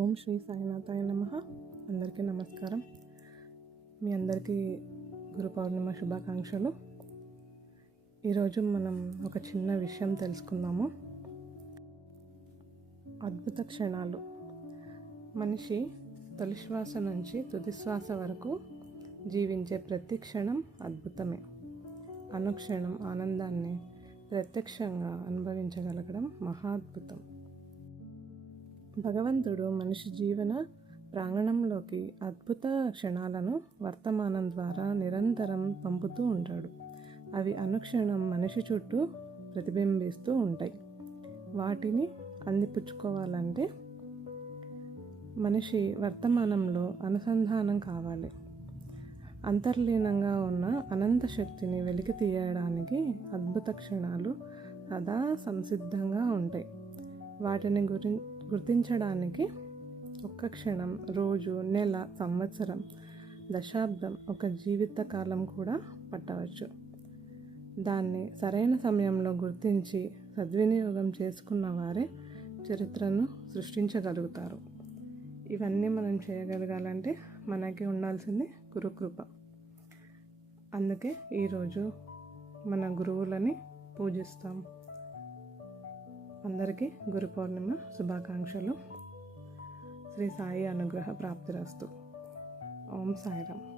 ఓం శ్రీ సాయినాథాయ నమః. అందరికీ నమస్కారం. మీ అందరికీ గురు పౌర్ణిమ శుభాకాంక్షలు. ఈరోజు మనం ఒక చిన్న విషయం తెలుసుకుందాము. అద్భుత క్షణాలు. మనిషి తొలి శ్వాస నుంచి తుది శ్వాస వరకు జీవించే ప్రతి క్షణం అద్భుతమే. అనుక్షణం ఆనందాన్ని ప్రత్యక్షంగా అనుభవించగలగడం మహాద్భుతం. భగవంతుడు మనిషి జీవన ప్రాంగణంలోకి అద్భుత క్షణాలను వర్తమానం ద్వారా నిరంతరం పంపుతూ ఉంటాడు. అవి అనుక్షణం మనిషి చుట్టూ ప్రతిబింబిస్తూ ఉంటాయి. వాటిని అందిపుచ్చుకోవాలంటే మనిషి వర్తమానంలో అనుసంధానం కావాలి. అంతర్లీనంగా ఉన్న అనంత శక్తిని వెలికి తీయడానికి అద్భుత క్షణాలు సదా సంసిద్ధంగా ఉంటాయి. వాటిని గుర్తించడానికి ఒక్క క్షణం, రోజు, నెల, సంవత్సరం, దశాబ్దం, ఒక జీవితకాలం కూడా పట్టవచ్చు. దాన్ని సరైన సమయంలో గుర్తించి సద్వినియోగం చేసుకున్న వారే చరిత్రను సృష్టించగలుగుతారు. ఇవన్నీ మనం చేయగలగాలంటే మనకి ఉండాల్సింది గురుకృప. అందుకే ఈరోజు మన గురువులని పూజిస్తాం. అందరికీ గురు పౌర్ణిమ శుభాకాంక్షలు. శ్రీ సాయి అనుగ్రహ ప్రాప్తిరస్తు. ఓం సాయిరామ్.